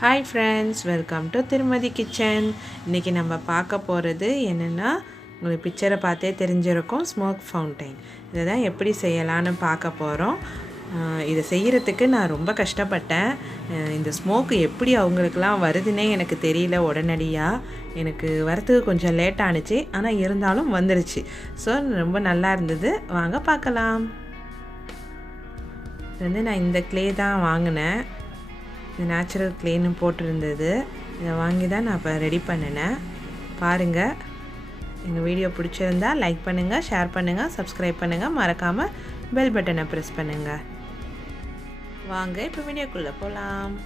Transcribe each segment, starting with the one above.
Hi friends, welcome to Thirumathi Kitchen. இன்னைக்கு நம்ம பார்க்க போகிறது என்னென்னா உங்களுக்கு பிக்சரை பார்த்தே தெரிஞ்சிருக்கும் ஸ்மோக் ஃபவுண்டைன். இதை தான் எப்படி செய்யலான்னு பார்க்க போகிறோம். இதை செய்கிறதுக்கு நான் ரொம்ப கஷ்டப்பட்டேன். இந்த ஸ்மோக்கு எப்படி அவங்களுக்கெல்லாம் வருதுன்னே எனக்கு தெரியல. உடனடியாக எனக்கு வரத்துக்கு கொஞ்சம் லேட் ஆணுச்சு, ஆனால் இருந்தாலும் வந்துருச்சு. ஸோ ரொம்ப நல்லா இருந்தது. வாங்க பார்க்கலாம். இது நான் இந்த க்ளே தான் வாங்கினேன். இது நேச்சுரல் க்ளேன்னு போட்டிருந்தது. இதை வாங்கி தான் நான் இப்போ ரெடி பண்ணினேன். பாருங்கள், எங்கள் வீடியோ பிடிச்சிருந்தா லைக் பண்ணுங்கள், ஷேர் பண்ணுங்கள், சப்ஸ்கிரைப் பண்ணுங்கள், மறக்காமல் பெல் பட்டனை ப்ரெஸ் பண்ணுங்கள். வாங்க இப்போ வீடியோக்குள்ளே போகலாம்.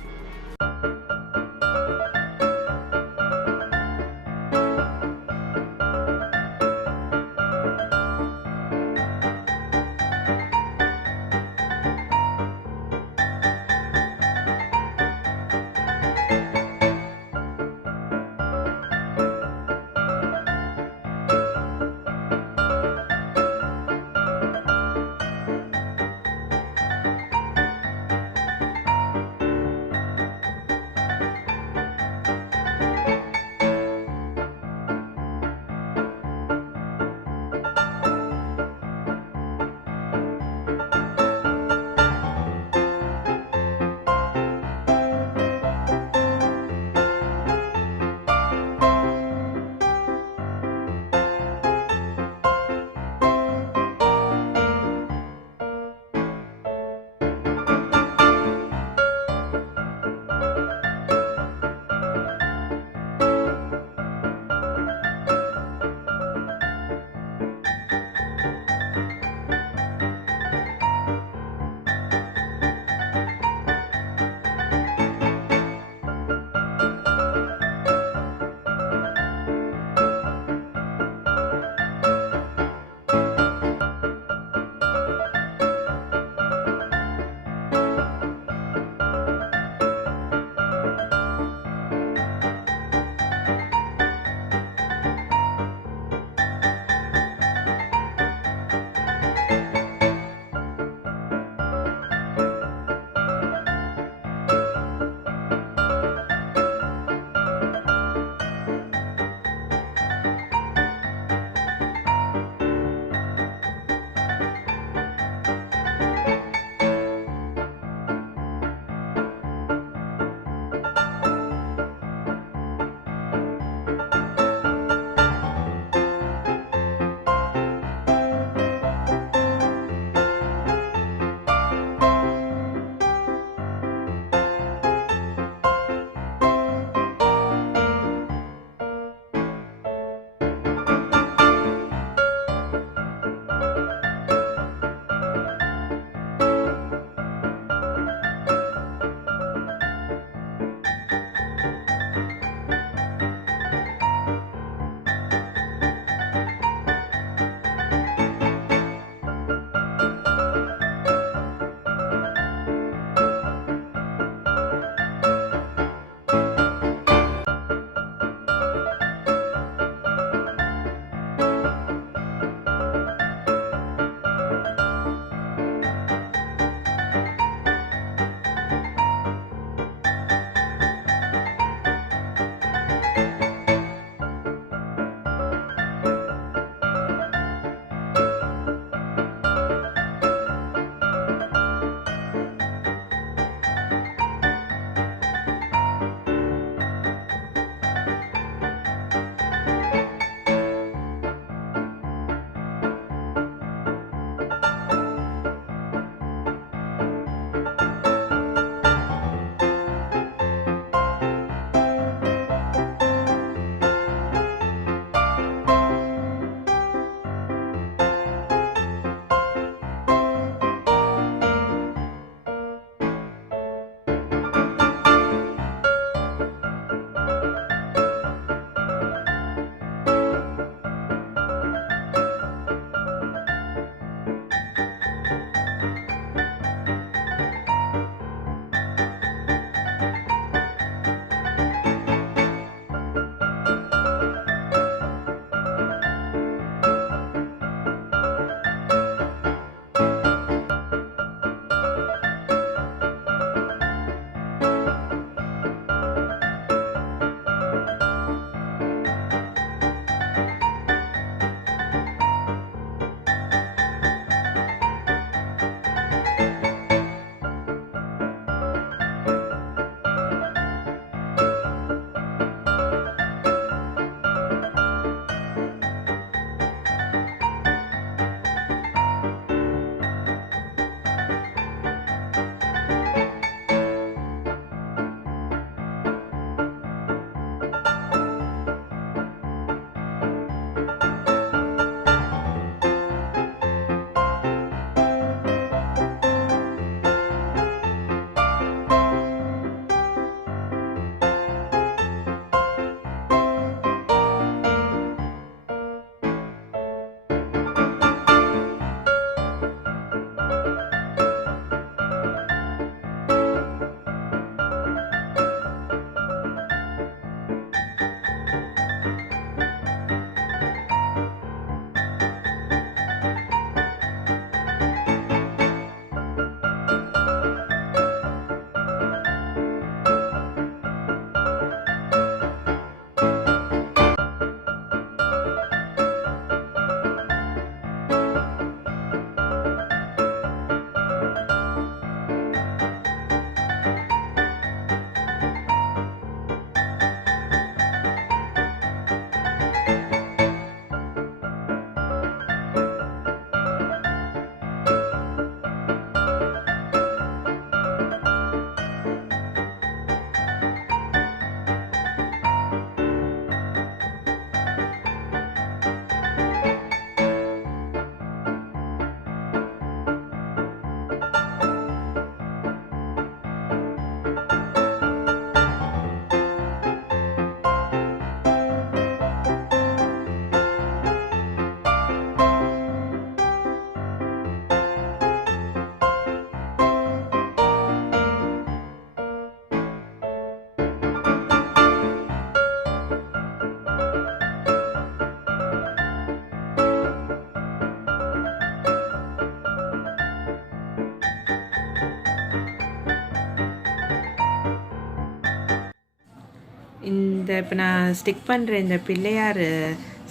இந்த இப்போ நான் ஸ்டிக் பண்ணுற இந்த பிள்ளையார்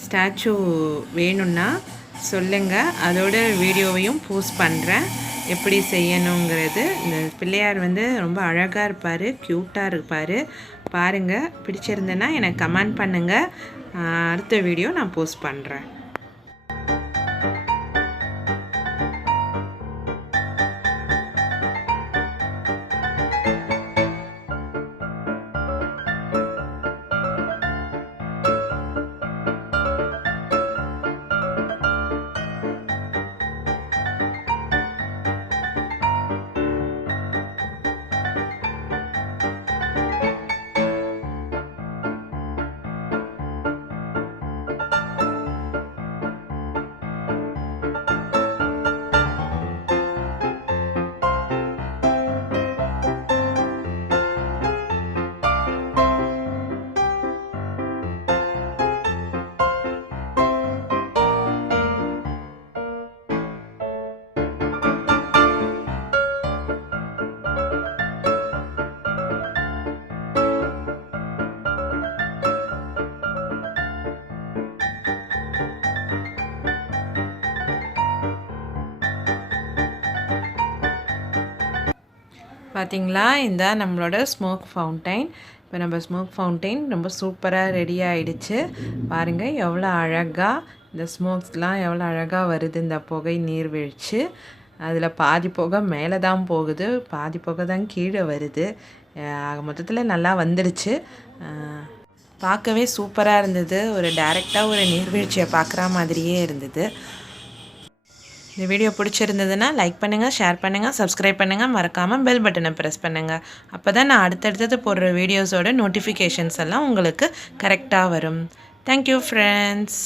ஸ்டாச்சு வேணும்னா சொல்லுங்கள், அதோட வீடியோவையும் போஸ்ட் பண்ணுறேன் எப்படி செய்யணுங்கிறது. இந்த பிள்ளையார் வந்து ரொம்ப அழகாக இருப்பார், க்யூட்டாக இருப்பார். பாருங்கள், பிடிச்சிருந்தேன்னா எனக்கு கமெண்ட் பண்ணுங்கள். அடுத்த வீடியோ நான் போஸ்ட் பண்ணுறேன். பார்த்தீங்களா, இந்த நம்மளோட ஸ்மோக் ஃபவுண்டைன். இப்போ நம்ம ஸ்மோக் ஃபவுண்டைன் ரொம்ப சூப்பராக ரெடி ஆகிடுச்சு. பாருங்கள் எவ்வளோ அழகாக இந்த ஸ்மோக்ஸ்லாம் எவ்வளோ அழகாக வருது. இந்த புகை நீர்வீழ்ச்சி அதில் பாதி புகை மேலே தான் போகுது, பாதி புகை தான் கீழே வருது. மொத்தத்தில் நல்லா வந்துடுச்சு. பார்க்கவே சூப்பராக இருந்தது. ஒரு டைரெக்டாக ஒரு நீர்வீழ்ச்சியை பார்க்குற மாதிரியே இருந்தது. இந்த வீடியோ பிடிச்சிருந்ததுன்னா லைக் பண்ணுங்கள், ஷேர் பண்ணுங்கள், சப்ஸ்கிரைப் பண்ணுங்கள், மறக்காமல் பெல் பட்டனை ப்ரெஸ் பண்ணுங்கள். அப்போ தான் நான் அடுத்தடுத்தது போடுற வீடியோஸோட நோட்டிஃபிகேஷன்ஸ் எல்லாம் உங்களுக்கு கரெக்டாக வரும். Thank you friends.